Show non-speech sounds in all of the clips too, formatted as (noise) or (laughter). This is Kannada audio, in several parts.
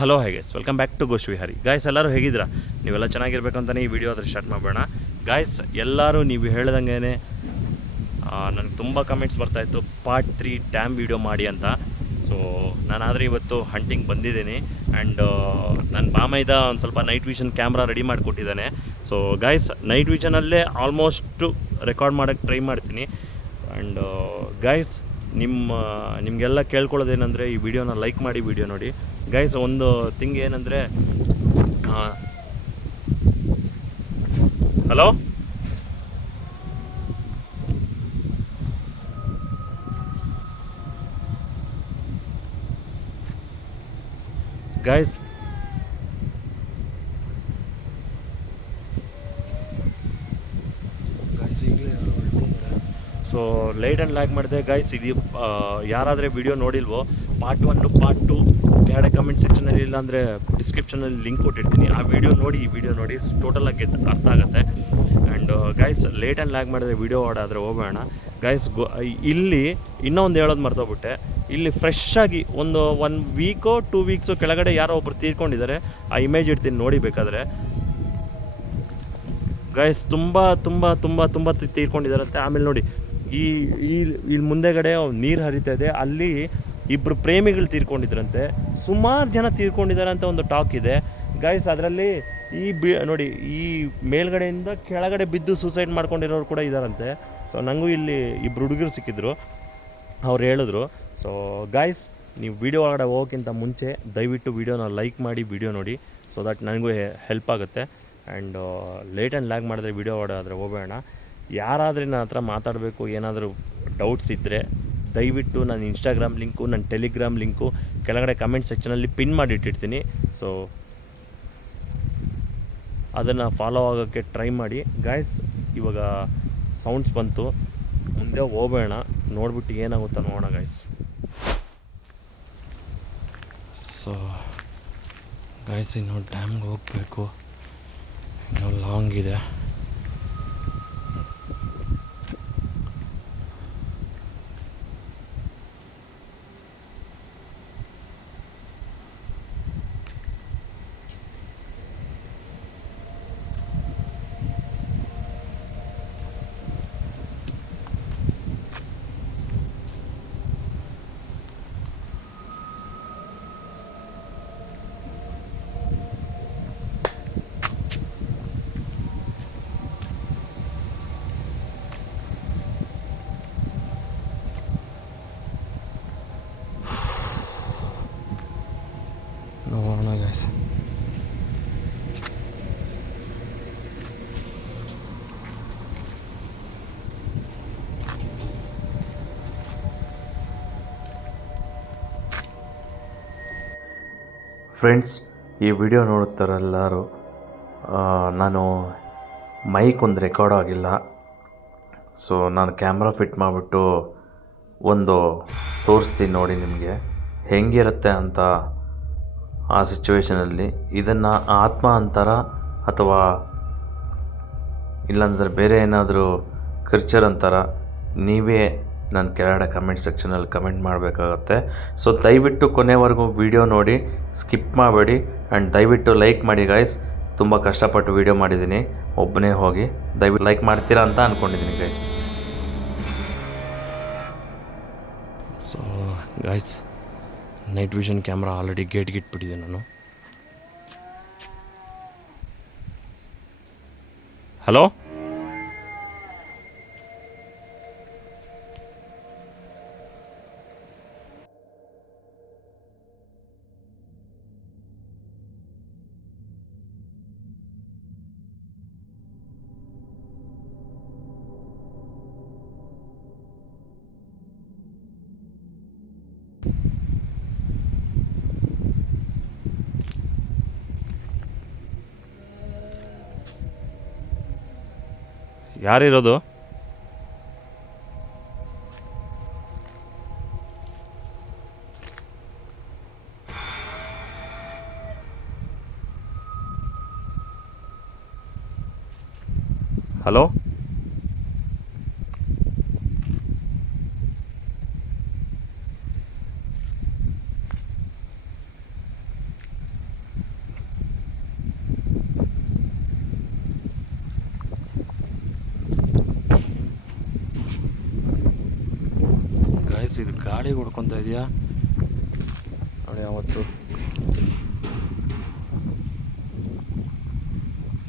ಹಲೋ ಹೇಗೆ welcome back to ಗೋಶ್ Vihari guys ಎಲ್ಲರೂ ಹೇಗಿದ್ದೀರಾ? ನೀವೆಲ್ಲ ಚೆನ್ನಾಗಿರ್ಬೇಕು ಅಂತಲೇ ಈ ವಿಡಿಯೋ ಆದರೆ ಸ್ಟಾರ್ಟ್ ಮಾಡೋಣ ಗಾಯ್ಸ್ ಎಲ್ಲರೂ ನೀವು ಹೇಳ್ದಂಗೆ ನನಗೆ ತುಂಬ ಕಮೆಂಟ್ಸ್ ಬರ್ತಾಯಿತ್ತು ಪಾರ್ಟ್ ತ್ರೀ ಡ್ಯಾಮ್ ವಿಡಿಯೋ ಮಾಡಿ ಅಂತ. ಸೊ ನಾನಾದರೆ ಇವತ್ತು ಹಂಟಿಂಗ್ ಬಂದಿದ್ದೀನಿ. ಆ್ಯಂಡ್ ನನ್ನ ಬಾಮೈದ ಒಂದು ಸ್ವಲ್ಪ ನೈಟ್ ವಿಷನ್ ಕ್ಯಾಮ್ರಾ ರೆಡಿ ಮಾಡಿಕೊಟ್ಟಿದ್ದಾನೆ. ಸೊ ಗಾಯ್ಸ್ ನೈಟ್ ವಿಷನಲ್ಲೇ ಆಲ್ಮೋಸ್ಟು ರೆಕಾರ್ಡ್ ಮಾಡೋಕ್ಕೆ ಟ್ರೈ ಮಾಡ್ತೀನಿ. ಆ್ಯಂಡ್ ಗೈಸ್ ನಿಮ್ಮ, ನಿಮಗೆಲ್ಲ ಕೇಳ್ಕೊಳ್ಳೋದೇನೆಂದರೆ ಈ ವಿಡಿಯೋನ ಲೈಕ್ ಮಾಡಿ ವಿಡಿಯೋ ನೋಡಿ. ಗೈಸ್ ಒಂದು ಥಿಂಗ್ ಏನಂದರೆ ಹಲೋ? ಗೈಸ್ ಗಾಯ್ಸ್ ಈಗಲೇ ಯಾರೋ ಹೊರಟಿದ್ದಾರೆ ಸೊ ಲೈಟ್ ಆ್ಯಂಡ್ ಲ್ಯಾಕ್ ಮಾಡಿದೆ. ಗೈಸ್ ಇದು ಯಾರಾದರೆ ವಿಡಿಯೋ ನೋಡಿಲ್ವೋ ಪಾರ್ಟ್ ಒನ್ನು ಪಾರ್ಟ್ ಟು ಕೆಳಗಡೆ ಕಮೆಂಟ್ ಸೆಕ್ಷನಲ್ಲಿ ಇಲ್ಲಾಂದರೆ ಡಿಸ್ಕ್ರಿಪ್ಷನಲ್ಲಿ ಲಿಂಕ್ ಕೊಟ್ಟಿರ್ತೀನಿ. ಆ ವಿಡಿಯೋ ನೋಡಿ, ಈ ವಿಡಿಯೋ ನೋಡಿ ಟೋಟಲಾಗಿ ಅರ್ಥ ಆಗುತ್ತೆ. And guys late and lag ಮಾಡಿದ್ರೆ ವಿಡಿಯೋ ಆಡಾದರೆ ಹೋಗೋಣ ಗೈಸ್ ಗೊ ಇಲ್ಲಿ ಇನ್ನೂ ಒಂದು ಹೇಳೋದು ಮರ್ತೋಗ್ಬಿಟ್ಟೆ. ಇಲ್ಲಿ ಫ್ರೆಶ್ ಆಗಿ ಒಂದು ಒನ್ ವೀಕೋ ಟೂ ವೀಕ್ಸು ಕೆಳಗಡೆ ಯಾರೋ ಒಬ್ಬರು ತೀರ್ಕೊಂಡಿದ್ದಾರೆ. ಆ ಇಮೇಜ್ ಇಡ್ತೀನಿ ನೋಡಿ ಬೇಕಾದರೆ. ಗೈಸ್ ತುಂಬ ತುಂಬ ತುಂಬ ತುಂಬ ತೀರ್ಕೊಂಡಿದ್ದಾರೆ ಆಮೇಲೆ ನೋಡಿ ಈ ಇಲ್ಲಿ ಮುಂದೆಗಡೆ ನೀರು ಹರಿತಾ ಇದೆ. ಅಲ್ಲಿ ಇಬ್ಬರು ಪ್ರೇಮಿಗಳು ತೀರ್ಕೊಂಡಿದ್ರಂತೆ. ಸುಮಾರು ಜನ ತೀರ್ಕೊಂಡಿದ್ದಾರೆ ಅಂತ ಒಂದು ಟಾಕ್ ಇದೆ. ಗೈಸ್ ಅದರಲ್ಲಿ ಈ ಬಿ, ನೋಡಿ, ಈ ಮೇಲ್ಗಡೆಯಿಂದ ಕೆಳಗಡೆ ಬಿದ್ದು ಸೂಸೈಡ್ ಮಾಡ್ಕೊಂಡಿರೋರು ಕೂಡ ಇದ್ದಾರಂತೆ ಸೊ ನನಗೂ ಇಲ್ಲಿ ಇಬ್ಬರು ಹುಡುಗರು ಸಿಕ್ಕಿದ್ರು. ಅವ್ರು ಹೇಳಿದ್ರು. ಸೊ ಗಾಯ್ಸ್ ನೀವು ವಿಡಿಯೋ ಒಳಗಡೆ ಹೋಗೋಕ್ಕಿಂತ ಮುಂಚೆ ದಯವಿಟ್ಟು ವಿಡಿಯೋನ ಲೈಕ್ ಮಾಡಿ ವೀಡಿಯೋ ನೋಡಿ. ಸೊ ದಟ್ ನನಗೂ ಹೆಲ್ಪ್ ಆಗುತ್ತೆ. ಆ್ಯಂಡ್ ಲೇಟ್ ಆ್ಯಂಡ್ ಲ್ಯಾಗ್ ಮಾಡಿದ್ರೆ ವಿಡಿಯೋ ಆದರೆ ಹೋಗೋಣ ಯಾರಾದರೂ ನನ್ನ ಹತ್ರ ಮಾತಾಡಬೇಕು, ಏನಾದರೂ ಡೌಟ್ಸ್ ಇದ್ದರೆ ದಯವಿಟ್ಟು ನನ್ನ ಇನ್ಸ್ಟಾಗ್ರಾಮ್ ಲಿಂಕು ನನ್ನ ಟೆಲಿಗ್ರಾಮ್ ಲಿಂಕು ಕೆಳಗಡೆ ಕಮೆಂಟ್ ಸೆಕ್ಷನಲ್ಲಿ ಪಿನ್ ಮಾಡಿ ಇಟ್ಟಿರ್ತೀನಿ ಸೊ ಅದನ್ನು ಫಾಲೋ ಆಗೋಕ್ಕೆ ಟ್ರೈ ಮಾಡಿ. ಗಾಯ್ಸ್ ಇವಾಗ ಸೌಂಡ್ಸ್ ಬಂತು. ಮುಂದೆ ಹೋಗೋಣ. ನೋಡ್ಬಿಟ್ಟು ಏನಾಗುತ್ತೋ ನೋಡೋಣ ಗಾಯ್ಸ್ ಸೊ ಗಾಯ್ಸ್ ಇನ್ನು ಡ್ಯಾಮ್ಗೆ ಹೋಗಬೇಕು. ಇನ್ನೂ ಲಾಂಗ್ ಇದೆ ನೋಡೋಣ ಗಾಯ್ಸ್ ಫ್ರೆಂಡ್ಸ್, ಈ ವಿಡಿಯೋ ನೋಡುತ್ತಾರೆಲ್ಲರೂ ನಾನು ಮೈಕ್ ಒಂದು ರೆಕಾರ್ಡ್ ಆಗಿಲ್ಲ. ಸೊ ನಾನು ಕ್ಯಾಮ್ರಾ ಫಿಟ್ ಮಾಡಿಬಿಟ್ಟು ಒಂದು ತೋರಿಸ್ತೀನಿ ನೋಡಿ ನಿಮಗೆ. ಹೆಂಗಿರುತ್ತೆ ಅಂತ ಆ ಸಿಚುವೇಷನಲ್ಲಿ ಇದನ್ನು ಆತ್ಮ ಅಂತಾರ ಅಥವಾ ಇಲ್ಲಾಂದ್ರೆ ಬೇರೆ ಏನಾದರೂ ಕಲ್ಚರ್ ಅಂತಾರ, ನೀವೇ ನನ್ನ ಕೆಳಗಡೆ ಕಮೆಂಟ್ ಸೆಕ್ಷನಲ್ಲಿ ಕಮೆಂಟ್ ಮಾಡಬೇಕಾಗತ್ತೆ. ಸೊ ದಯವಿಟ್ಟು ಕೊನೆವರೆಗೂ ವಿಡಿಯೋ ನೋಡಿ ಸ್ಕಿಪ್ ಮಾಡಬೇಡಿ ಆ್ಯಂಡ್ ದಯವಿಟ್ಟು ಲೈಕ್ ಮಾಡಿ ಗೈಸ್ ತುಂಬ ಕಷ್ಟಪಟ್ಟು ವಿಡಿಯೋ ಮಾಡಿದ್ದೀನಿ. ಒಬ್ಬನೇ ಹೋಗಿ, ದಯವಿಟ್ಟು ಲೈಕ್ ಮಾಡ್ತೀರಾ ಅಂತ ಅಂದ್ಕೊಂಡಿದ್ದೀನಿ guys so guys night vision camera already ಗೇಟ್ಗೆ ಇಟ್ಬಿಟ್ಟಿದ್ದೆ ನಾನು. ಹಲೋ ಯಾರಿರೋದು ಹಲೋ ಗಾಳಿ ಹೊಡ್ಕೊತಾ ಇದೆಯಾ? ನೋಡಿ ಅವತ್ತು.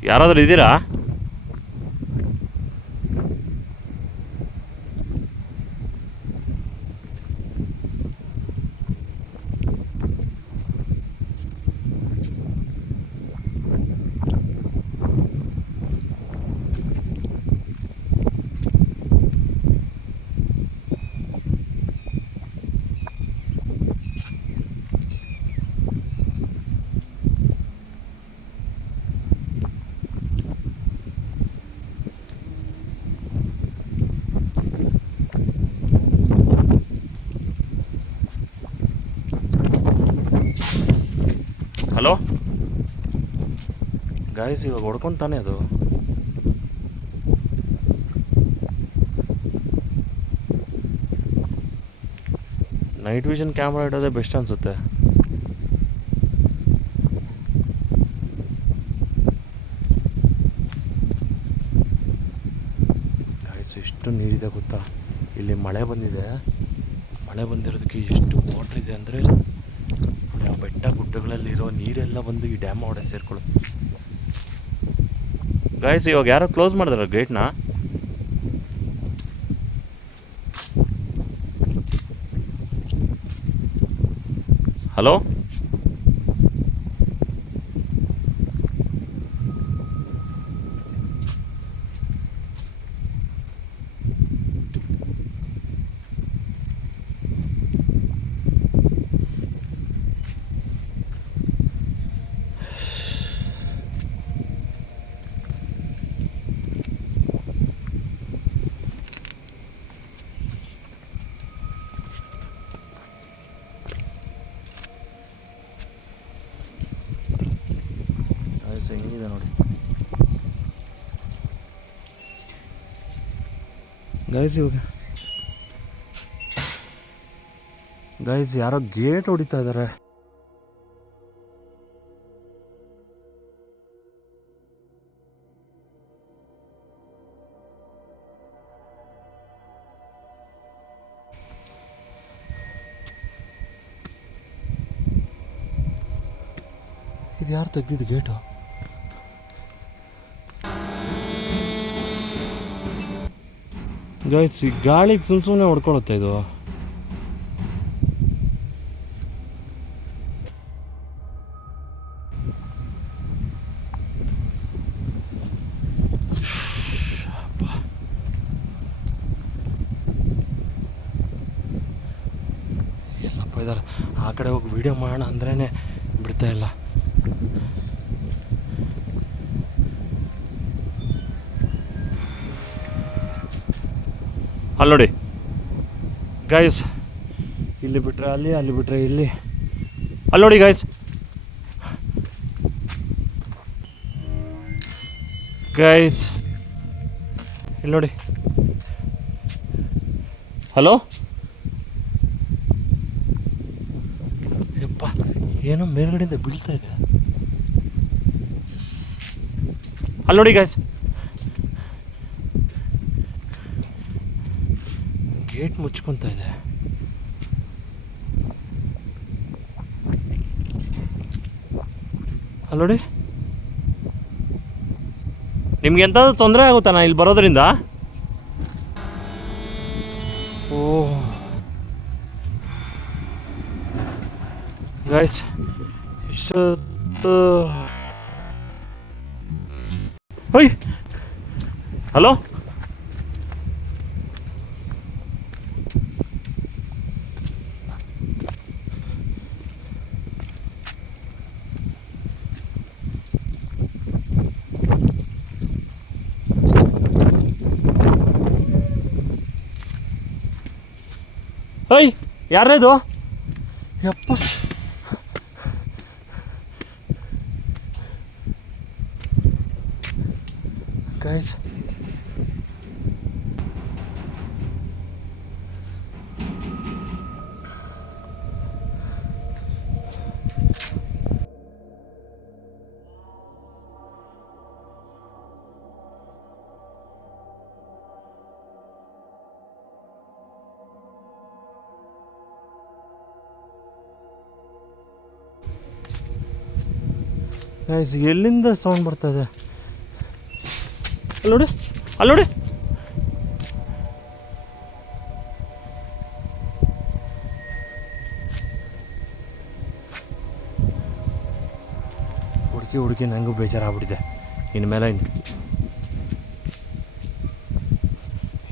ಯಾರಾದರೂ ಇದ್ದೀರಾ ಹಲೋ ಗಾಯಸ್ ಇವಾಗ ಹೊಡ್ಕೊಂತಾನೆ ಅದು. ನೈಟ್ ವಿಷನ್ ಕ್ಯಾಮ್ರಾ ಇಡೋದೇ ಬೆಸ್ಟ್ ಅನ್ಸುತ್ತೆ. ಗಾಯ್ಸ್ ಎಷ್ಟು ನೀರಿದೆ ಗೊತ್ತಾ? ಇಲ್ಲಿ ಮಳೆ ಬಂದಿದೆ. ಮಳೆ ಬಂದಿರೋದಕ್ಕೆ ಎಷ್ಟು ವಾಟ್ರ್ ಇದೆ ಅಂದರೆ, ಆ ಬೆಟ್ಟ ಗುಡ್ಡಗಳಲ್ಲಿರೋ ನೀರೆಲ್ಲ ಬಂದು ಈ ಡ್ಯಾಮ್ ಒಡೆ ಸೇರ್ಕೊಳ್ಳುತ್ತೆ. ಗಾಯ್ಸ್ ಇವಾಗ ಯಾರೋ ಕ್ಲೋಸ್ ಮಾಡಿದಾರ ಗೇಟ್ನ ಹಲೋ ಗಾಯ್ಸ್ ಹೆಂಗಿದೆ ನೋಡಿ ಗಾಯ್ಸ್ ಇವಾಗ ಗೈಸ್ ಯಾರೋ ಗೇಟ್ ಹೊಡಿತಾ ಇದ್ದಾರೆ ಇದು ಯಾರು ತೆಗ್ದಿದ್ದು ಗೇಟು? ಗಾಯ್ಸ್ ಈ ಗಾಳಿಗೆ ಸುಮ್ ಸುಮ್ಮನೆ ಹೊಡ್ಕೊಳುತ್ತೆ ಇದು. (sighs) ಎಲ್ಲಪ್ಪ ಇದ್ದಾರೆ ಆ ಕಡೆ ಹೋಗಿ ವೀಡಿಯೋ ಮಾಡೋಣ ಅಂದ್ರೇ ಬಿಡ್ತಾ ಇಲ್ಲ. ಅಲ್ಲಿ ನೋಡಿ. ಗಾಯ್ಸ್ ಇಲ್ಲಿ ಬಿಟ್ರೆ ಅಲ್ಲಿ ಅಲ್ಲಿ ಬಿಟ್ರೆ ಇಲ್ಲಿ. ಅಲ್ಲಿ ನೋಡಿ ಗಾಯ್ಸ್ ಗೈಸ್ ಇಲ್ಲಿ ನೋಡಿ. ಹಲೋ ಯಪ್ಪ, ಏನೋ ಮೇಲ್ಗಡೆಯಿಂದ ಬೀಳ್ತಾ ಇದೆ. ಅಲ್ಲಿ ನೋಡಿ ಗಾಯ್ಸ್ ಗೇಟ್ ಮುಚ್ಕೊಂತ ಇದೆ. ಹಲೋಡಿ ನಿಮ್ಗೆ ಎಂತಾದ್ರೂ ತೊಂದರೆ ಆಗುತ್ತಾ ನಾ ಇಲ್ಲಿ ಬರೋದ್ರಿಂದ? ಓ. ಗೈಸ್ ಇಷ್ಟೊತ್ತು ಹಲೋ ಹೇಯ್ ಯಾರದು ಯಪ್ಪ. ಗೈಸ್ ಎಲ್ಲಿಂದ ಸೌಂಡ್ ಬರ್ತಾ ಇದೆ? ಅಲ್ಲಿ ನೋಡಿ ಅಲ್ಲಿ ನೋಡಿ ಹುಡುಕಿ ಹುಡುಕಿ ನನಗೂ ಬೇಜಾರಾಗ್ಬಿಟ್ಟಿದೆ. ಇನ್ಮೇಲೆ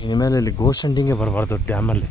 ಇನ್ಮೇಲೆ ಇಲ್ಲಿ ಗೋಸ್ಟ್ ಹಂಟಿಂಗೇ ಬರಬಾರ್ದು ಡ್ಯಾಮಲ್ಲಿ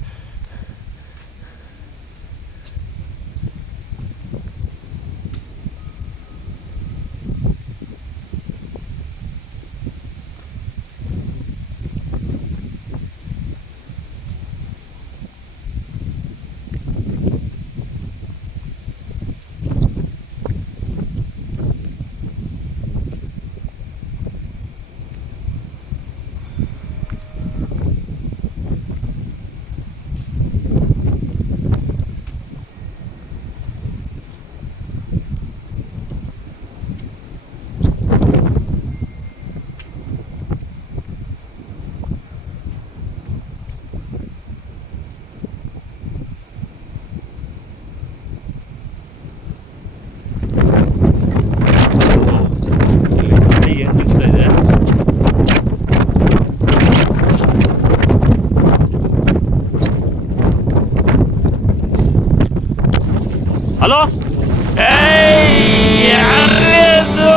ಏನು ಅನಿಸ್ತಾ ಇದೆ ಹಲೋ ಯಾರೇದು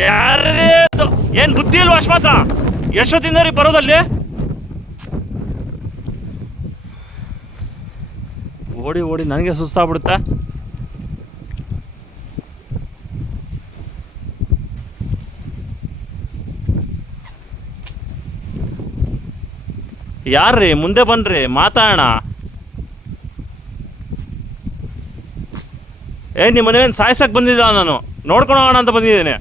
ಯಾರೇದು ಏನ್ ಬುದ್ಧಿ ಇಲ್ವಾ ಅಶ್ಮಾತ್ರ ಎಷ್ಟೊತ್ತಿಂದ ರೀ ಬರೋದಲ್ಲಿ? ಓಡಿ ಓಡಿ ನನಗೆ ಸುಸ್ತಾಗ್ಬಿಡುತ್ತೆ. ಯಾರ್ರಿ? ಮುಂದೆ ಬನ್ರಿ, ಮಾತಾಡೋಣ. ಏ ನಿಮ್ಮ ಮನೇನು ಸಾಯ್ಸಕ್ಕೆ ಬಂದಿದ್ದ ನಾನು? ನೋಡ್ಕೊಂಡು ಹೋಗೋಣ ಅಂತ ಬಂದಿದ್ದೇನೆ.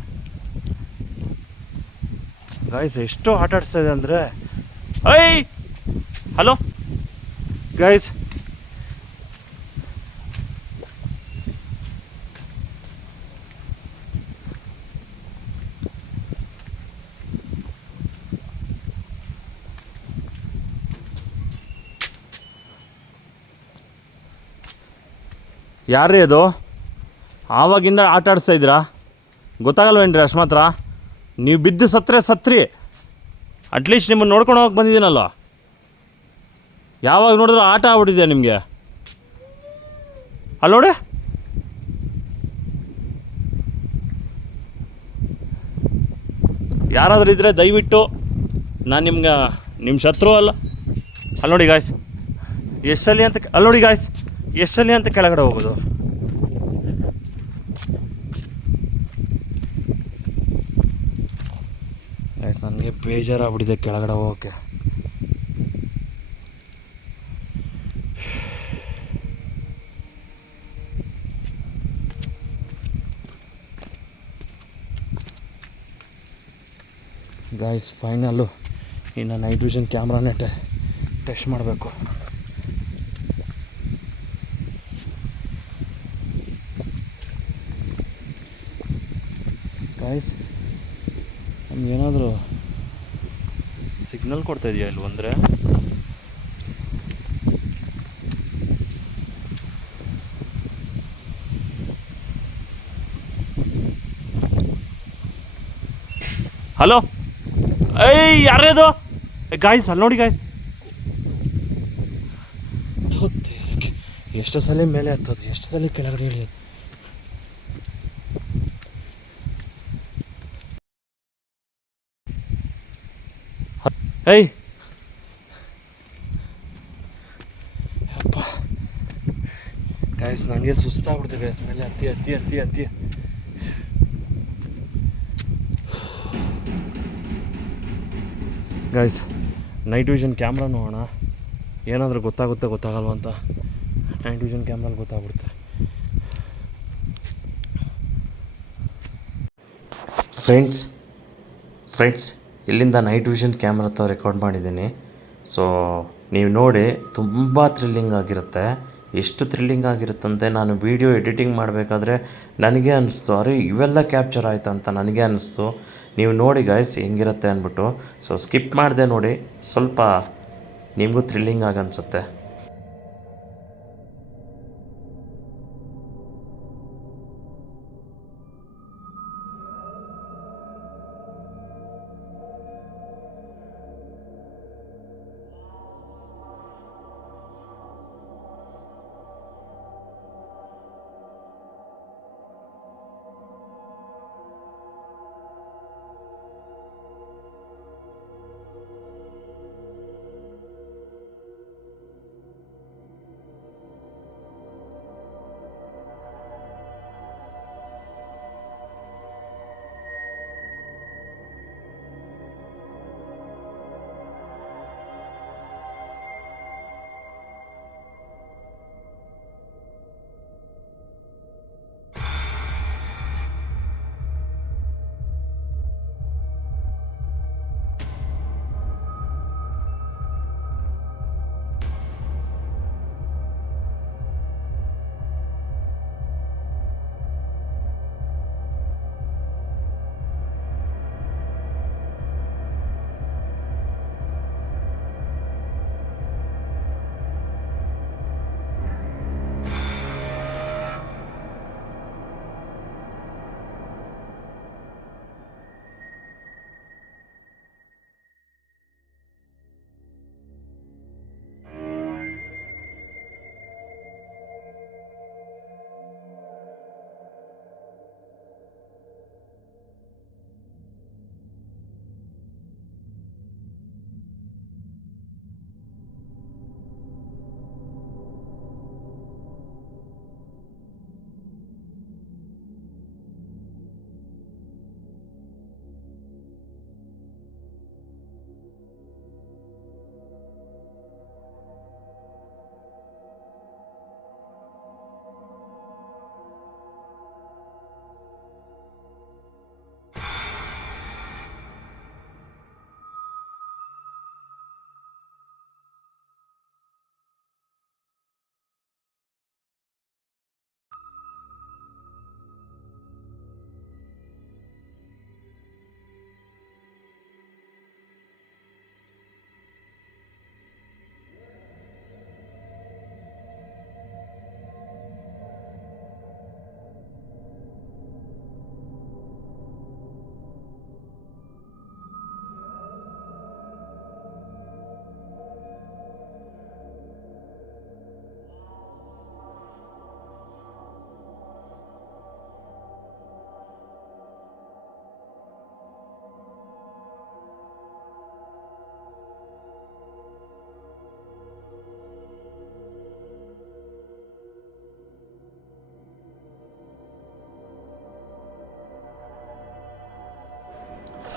ಗಾಯ್ಸ್ ಎಷ್ಟು ಆಟ ಆಡಿಸ್ತಾ ಇದೆ ಅಂದರೆ. I hello? ಗಾಯ್ಸ್ ಯಾರ್ರೀ ಅದು? ಆವಾಗಿಂದ ಆಟ ಆಡಿಸ್ತಾ ಇದ್ದೀರಾ? ಗೊತ್ತಾಗಲ್ವೇನ್ರಿ ಅಷ್ಟು ಮಾತ್ರ? ನೀವು ಬಿದ್ದು ಸತ್ತರೆ ಸತ್ರಿ. ಅಟ್ಲೀಸ್ಟ್ ನಿಮ್ಮನ್ನು ನೋಡ್ಕೊಂಡು ಹೋಗಕ್ಕೆ ಬಂದಿದ್ದೀನಲ್ಲ ಯಾವಾಗ ನೋಡಿದ್ರು ಆಟ ಆಗ್ಬಿಟ್ಟಿದೆ ನಿಮಗೆ. ಅಲ್ಲಿ ನೋಡಿ. ಯಾರಾದರೂ ಇದ್ದರೆ ದಯವಿಟ್ಟು, ನಾನು ನಿಮ್ಗೆ ನಿಮ್ಮ ಶತ್ರು ಅಲ್ಲ. ಅಲ್ಲಿ ನೋಡಿ ಗಾಯ್ಸ್ ಎಷ್ಟಲ್ಲಿ ಅಂತ ಅಲ್ಲಿ ನೋಡಿ ಗಾಯ್ಸ್ ಎಷ್ಟಲ್ಲಿ ಅಂತ ಕೆಳಗಡೆ ಹೋಗೋದು ಗಾಯ್ಸ್ ನನಗೆ ಬೇಜಾರಾಗ್ಬಿಟ್ಟಿದೆ ಕೆಳಗಡೆ ಹೋಗೋಕ್ಕೆ ಗಾಯ್ಸ್ ಫೈನಲ್ಲು ಇನ್ನು ನೈಟ್ ವಿಷನ್ ಕ್ಯಾಮ್ರಾನೇ ಟೆ ಟೆಸ್ಟ್ ಮಾಡಬೇಕು. ಗಾಯ್ಸ್ ನಮ್ಗೇನಾದರೂ ಸಿಗ್ನಲ್ ಕೊಡ್ತಾ ಇದೆಯಾ ಇಲ್ಲಿ ಅಂದರೆ ಹಲೋ? ಏಯ್ ಯಾರ್ಯಾದು ಗಾಯ್ಸ್ ಅಲ್ಲಿ ನೋಡಿ ಗಾಯ್ಸ್ ಎಷ್ಟು ಸಲ ಮೇಲೆ ಹತ್ತೋದು, ಎಷ್ಟು ಸಲ ಕೆಳಗಡೆ ಇಳಿಯೋದು? ಏಯ್. ಅಪ್ಪ ಗಾಯ್ಸ್ ನನಗೆ ಸುಸ್ತಾಗ್ಬಿಡ್ತು ಗಾಯ್ಸ್ ಮೇಲೆ ಹತ್ತಿ ಹತ್ತಿ ಹತ್ತಿ ಹತ್ತಿ. ಗಾಯ್ಸ್ ನೈಟ್ ವಿಷನ್ ಕ್ಯಾಮ್ರಾ ನೋಡೋಣ. ಏನಾದರೂ ಗೊತ್ತಾಗುತ್ತೆ ಗೊತ್ತಾಗಲ್ವ ಅಂತ. ನೈಟ್ ವಿಷನ್ ಕ್ಯಾಮ್ರಲ್ಲಿ ಗೊತ್ತಾಗ್ಬಿಡುತ್ತೆ. ಫ್ರೆಂಡ್ಸ್ ಫ್ರೆಂಡ್ಸ್ ಇಲ್ಲಿಂದ ನೈಟ್ ವಿಷನ್ ಕ್ಯಾಮ್ರಾ ಹತ್ರ ರೆಕಾರ್ಡ್ ಮಾಡಿದ್ದೀನಿ. ಸೊ ನೀವು ನೋಡಿ ತುಂಬ ಥ್ರಿಲ್ಲಿಂಗ್ ಆಗಿರುತ್ತೆ. ಎಷ್ಟು ಥ್ರಿಲ್ಲಿಂಗ್ ಆಗಿರುತ್ತಂತೆ ನಾನು ವೀಡಿಯೋ ಎಡಿಟಿಂಗ್ ಮಾಡಬೇಕಾದ್ರೆ ನನಗೆ ಅನ್ನಿಸ್ತು. ಅರೆ, ಇವೆಲ್ಲ ಕ್ಯಾಪ್ಚರ್ ಆಯಿತು ಅಂತ ನನಗೆ ಅನ್ನಿಸ್ತು. ನೀವು ನೋಡಿ ಗಾಯ್ಸ್ ಹೆಂಗಿರುತ್ತೆ ಅಂದ್ಬಿಟ್ಟು. ಸೊ ಸ್ಕಿಪ್ ಮಾಡಿದೆ ನೋಡಿ. ಸ್ವಲ್ಪ ನಿಮಗೂ ಥ್ರಿಲ್ಲಿಂಗ್ ಆಗಿ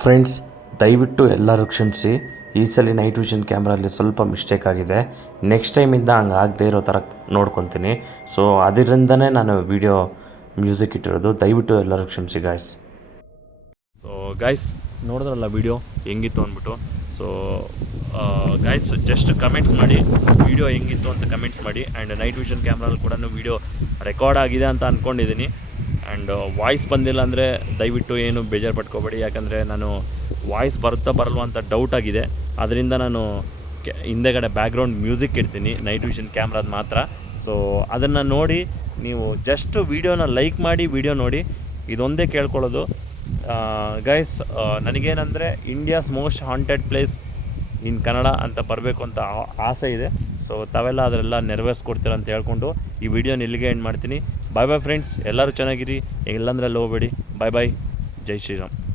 ಫ್ರೆಂಡ್ಸ್ ದಯವಿಟ್ಟು ಎಲ್ಲರೂ ಕ್ಷಮಿಸಿ. ಈ ಸಲ ನೈಟ್ ವಿಷನ್ ಕ್ಯಾಮ್ರಲ್ಲಿ ಸ್ವಲ್ಪ ಮಿಸ್ಟೇಕ್ ಆಗಿದೆ. ನೆಕ್ಸ್ಟ್ ಟೈಮಿಂದ ಹಂಗೆ ಆಗದೆ ಇರೋ ಥರ ನೋಡ್ಕೊತೀನಿ. ಸೊ ಅದರಿಂದನೇ ನಾನು ವಿಡಿಯೋ ಮ್ಯೂಸಿಕ್ ಇಟ್ಟಿರೋದು. ದಯವಿಟ್ಟು ಎಲ್ಲರೂ ಕ್ಷಮಿಸಿ ಗಾಯ್ಸ್ ಸೊ ಗಾಯ್ಸ್ ನೋಡಿದ್ರಲ್ಲ ವಿಡಿಯೋ ಹೆಂಗಿತ್ತು ಅಂದ್ಬಿಟ್ಟು? ಸೊ ಗಾಯ್ಸ್ ಜಸ್ಟ್ ಕಮೆಂಟ್ಸ್ ಮಾಡಿ. ವಿಡಿಯೋ ಹೆಂಗಿತ್ತು ಅಂತ ಕಮೆಂಟ್ಸ್ ಮಾಡಿ. ಆ್ಯಂಡ್ ನೈಟ್ ವಿಷನ್ ಕ್ಯಾಮ್ರಲ್ಲಿ ಕೂಡ ವಿಡಿಯೋ ರೆಕಾರ್ಡ್ ಆಗಿದೆ ಅಂತ ಅಂದ್ಕೊಂಡಿದ್ದೀನಿ ಆ್ಯಂಡ್ ವಾಯ್ಸ್ ಬಂದಿಲ್ಲ ಅಂದರೆ ದಯವಿಟ್ಟು ಏನು ಬೇಜಾರು ಪಟ್ಕೋಬೇಡಿ. ಯಾಕಂದರೆ ನಾನು ವಾಯ್ಸ್ ಬರುತ್ತಾ ಬರಲ್ವ ಅಂತ ಡೌಟ್ ಆಗಿದೆ. ಅದರಿಂದ ನಾನು ಕೆ, ಹಿಂದೆಗಡೆ ಬ್ಯಾಕ್ಗ್ರೌಂಡ್ ಮ್ಯೂಸಿಕ್ ಇಡ್ತೀನಿ. ನೈಟ್ ವಿಷನ್ ಕ್ಯಾಮ್ರಾದ ಮಾತ್ರ. ಸೊ ಅದನ್ನು ನೋಡಿ ನೀವು ಜಸ್ಟ್ ವೀಡಿಯೋನ ಲೈಕ್ ಮಾಡಿ ವಿಡಿಯೋ ನೋಡಿ. ಇದೊಂದೇ ಕೇಳ್ಕೊಳ್ಳೋದು. Guys ನನಗೇನಂದರೆ India's most haunted place in Kannada ಅಂತ ಬರಬೇಕು ಅಂತ ಆಸೆ ಇದೆ. ಸೊ ತಾವೆಲ್ಲ ಅದರೆಲ್ಲ ನೆರವೇರಿಸ್ಕೊಡ್ತೀರ ಅಂತ ಹೇಳ್ಕೊಂಡು ಈ ವಿಡಿಯೋನ ಇಲ್ಲಿಗೆ ಎಂಡ್ ಮಾಡ್ತೀನಿ. ಬಾಯ್ ಬಾಯ್ ಫ್ರೆಂಡ್ಸ್ ಎಲ್ಲರೂ ಚೆನ್ನಾಗಿರಿ. ಇಲ್ಲಾಂದ್ರೆ ಅಲ್ಲಿ ಹೋಗ್ಬೇಡಿ. ಬಾಯ್ ಬಾಯ್ ಜೈ ಶ್ರೀರಾಮ್.